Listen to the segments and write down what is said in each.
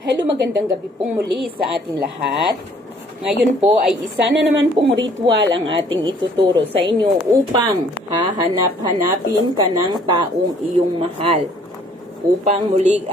Hello, magandang gabi pong muli sa ating lahat. Ngayon po ay isa na naman pong ritual ang ating ituturo sa inyo upang hahanap-hanapin ka ng taong iyong mahal. Upang muli,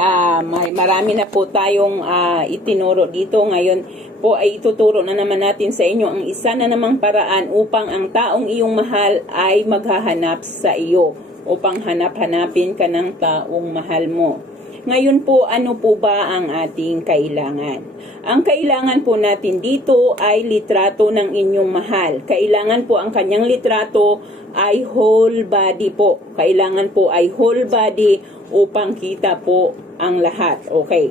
may, marami na po tayong ah, itinuro dito. Ngayon po ay ituturo na naman natin sa inyo ang isa na namang paraan upang ang taong iyong mahal ay maghahanap sa iyo. Upang hanap-hanapin ka ng taong mahal mo. Ngayon po, ano po ba ang ating kailangan? Ang kailangan po natin dito ay litrato ng inyong mahal. Kailangan po ang kanyang litrato ay whole body po. Kailangan po ay whole body upang kita po ang lahat. Okay.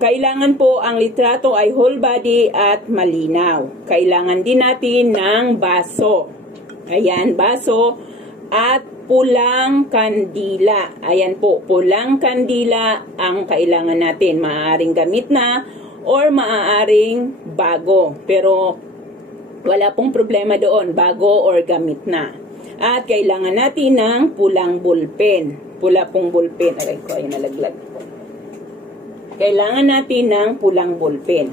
Kailangan po ang litrato ay whole body at malinaw. Kailangan din natin ng baso. Ayan, baso at pulang kandila. Ayan po, pulang kandila ang kailangan natin. Maaaring gamit na or maaaring bago. Pero wala pong problema doon, bago or gamit na. At kailangan natin ng pulang bulpen. Pula pong bulpen. Aray ko, ay nalaglag. Kailangan natin ng pulang bulpen.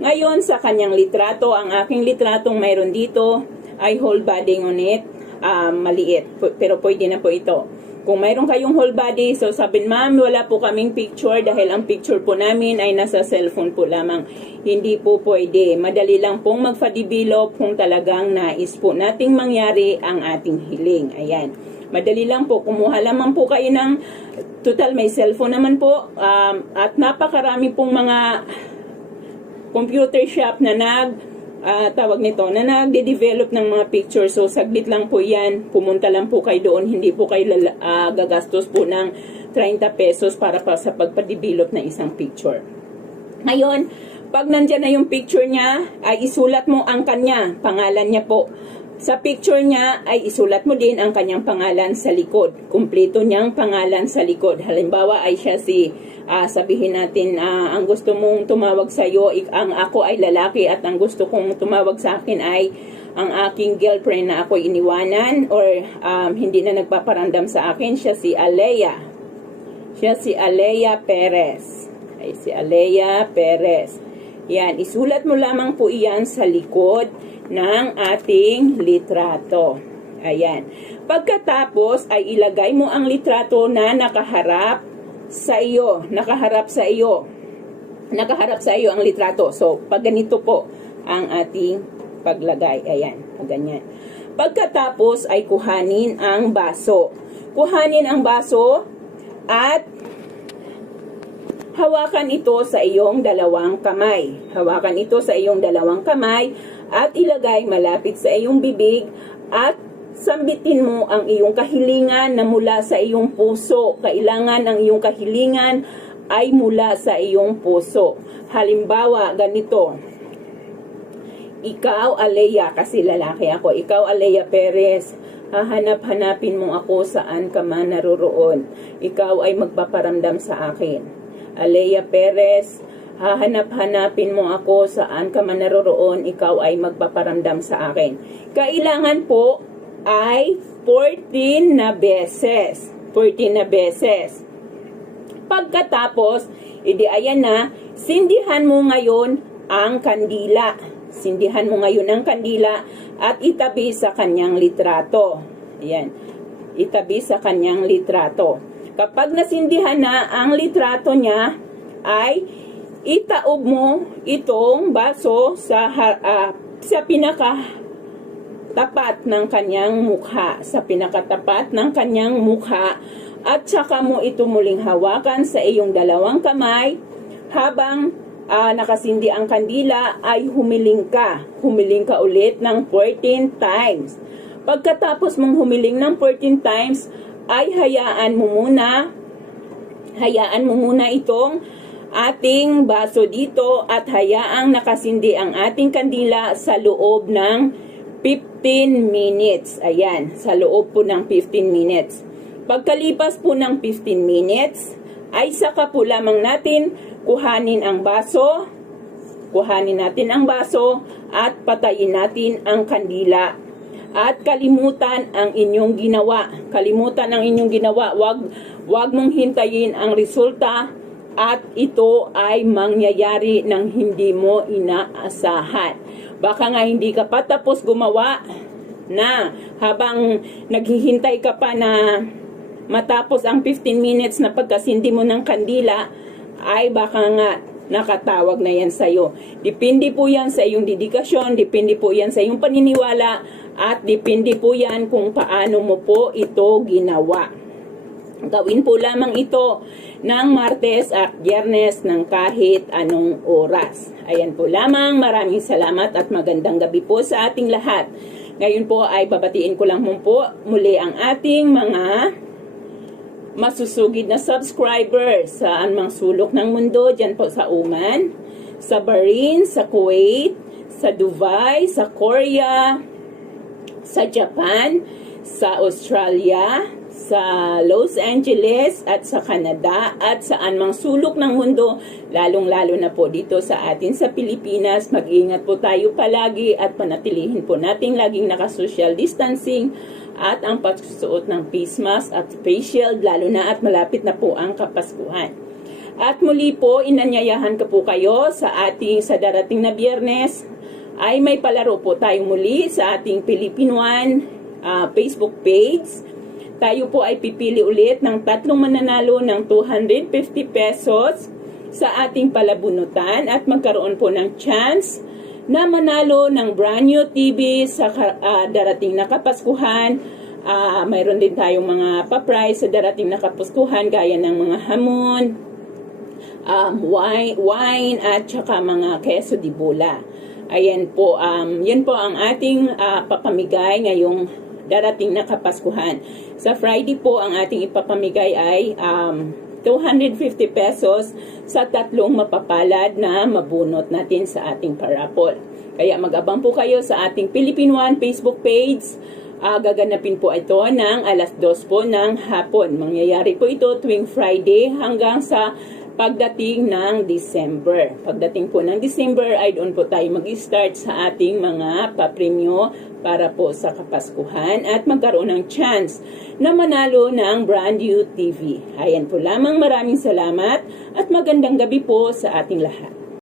Ngayon, sa kanyang litrato, ang aking litratong mayroon dito ay whole body ngunit um, maliit. Pero pwede na po ito. Kung mayroon kayong whole body, so sabihin, ma'am, wala po kaming picture dahil ang picture po namin ay nasa cellphone po lamang. Hindi po pwede. Madali lang pong magfa-develop kung talagang nais po nating mangyari ang ating hiling. Ayan. Madali lang po. Kumuha lamang po kayo ng, total may cellphone naman po, um, at napakarami pong mga computer shop na nag ah, tawag nito na nagde-develop ng mga pictures. So saglit lang po 'yan. Pumunta lang po kayo doon, hindi po kayo ah, gagastos po ng 30 pesos para pa sa pagpa-develop ng isang picture. Ngayon, pag nandyan na yung picture niya, ay isulat mo ang kanya, pangalan niya po. Sa picture niya ay isulat mo din ang kanyang pangalan sa likod. Kumpleto niyang pangalan sa likod. Halimbawa ay siya si, ah, sabihin natin, ah, ang gusto mong tumawag sa iyo, ang ako ay lalaki at ang gusto kong tumawag sa akin ay ang aking girlfriend na ako iniwanan or um, hindi na nagpaparamdam sa akin, siya si Alea. Siya si Alea Perez. Ay, si Alea Perez. Yan, isulat mo lamang po iyan sa likod ng ating litrato. Ayan. Pagkatapos ay ilagay mo ang litrato na nakaharap sa iyo. Nakaharap sa iyo. Nakaharap sa iyo ang litrato. So, pag ganito po ang ating paglagay. Ayan, ganyan. Pagkatapos ay kuhanin ang baso. Kuhanin ang baso at hawakan ito sa iyong dalawang kamay. Hawakan ito sa iyong dalawang kamay at ilagay malapit sa iyong bibig at sambitin mo ang iyong kahilingan na mula sa iyong puso. Kailangan ang iyong kahilingan ay mula sa iyong puso. Halimbawa, ganito. Ikaw, Alea, kasi lalaki ako. Ikaw, Alea Perez, hahanap-hanapin mo ako saan ka man naroroon. Ikaw ay magpaparamdam sa akin. Alea Perez, hahanap-hanapin mo ako saan ka man naroroon. Ikaw ay magpaparamdam sa akin. Kailangan po ay 14 na beses. 14 na beses. Pagkatapos, edi ayan na, sindihan mo ngayon ang kandila. Sindihan mo ngayon ang kandila at itabi sa kanyang litrato. Ayan. Itabi sa kanyang litrato. Kapag nasindihan na ang litrato niya, ay itaob mo itong baso sa, ah, sa pinaka tapat ng kanyang mukha, sa pinakatapat ng kanyang mukha, at saka mo ito muling hawakan sa iyong dalawang kamay habang ah, nakasindi ang kandila ay humiling ka. Humiling ka ulit ng 14 times. Pagkatapos mong humiling ng 14 times, ay hayaan mo muna, hayaan mo muna itong ating baso dito at hayaang nakasindi ang ating kandila sa loob ng 15 minutes. Ayan, sa loob po ng 15 minutes. Pagkalipas po ng 15 minutes, ay saka po lamang natin kuhanin ang baso, kuhanin natin ang baso at patayin natin ang kandila. At kalimutan ang inyong ginawa. Kalimutan ang inyong ginawa. Wag, wag mong hintayin ang resulta at ito ay mangyayari ng hindi mo inaasahan. Baka nga hindi ka pa tapos gumawa na habang naghihintay ka pa na matapos ang 15 minutes na pagkasindi mo ng kandila, ay baka nga nakatawag na yan sa'yo. Depende po yan sa iyong dedikasyon, depende po yan sa iyong paniniwala, at depende po yan kung paano mo po ito ginawa. Gawin po lamang ito ng Martes at Biyernes ng kahit anong oras. Ayan po lamang. Maraming salamat at magandang gabi po sa ating lahat. Ngayon po ay babatiin ko lang po muli ang ating mga masusugid na subscribers sa anumang sulok ng mundo dyan po sa Oman, sa Bahrain, sa Kuwait, sa Dubai, sa Korea, sa Japan, sa Australia, sa Los Angeles at sa Canada at sa anumang sulok ng mundo, lalong-lalo na po dito sa atin sa Pilipinas. Mag-ingat po tayo palagi at panatilihin po nating laging naka-social distancing at ang pagsusuot ng face mask at face shield, lalo na at malapit na po ang Kapaskuhan. At muli po, inanyayahan ka po kayo sa ating sa darating na biyernes ay may palaro po tayo muli sa ating Pilipinoan ah, Facebook page. Tayo po ay pipili ulit ng tatlong mananalo ng 250 pesos sa ating palabunutan at magkaroon po ng chance na manalo ng brand new TV sa ah, darating na Kapaskuhan. Ah, mayroon din tayong mga pa-prize sa darating na Kapaskuhan gaya ng mga hamon, um, wine, wine at saka mga keso di bola. Ayan po, um, yun po ang ating ah, papamigay ngayong darating na Kapaskuhan. Sa Friday po, ang ating ipapamigay ay um, 250 pesos sa tatlong mapapalad na mabunot natin sa ating parapol. Kaya mag-abang po kayo sa ating Philippine One Facebook page. Ah, gaganapin po ito ng alas 2 po ng hapon. Mangyayari po ito tuwing Friday hanggang sa pagdating ng December. Pagdating po ng December ay doon po tayo mag-start sa ating mga papremyo para po sa Kapaskuhan at magkaroon ng chance na manalo ng brand new TV. Ayan po lamang maraming salamat at magandang gabi po sa ating lahat.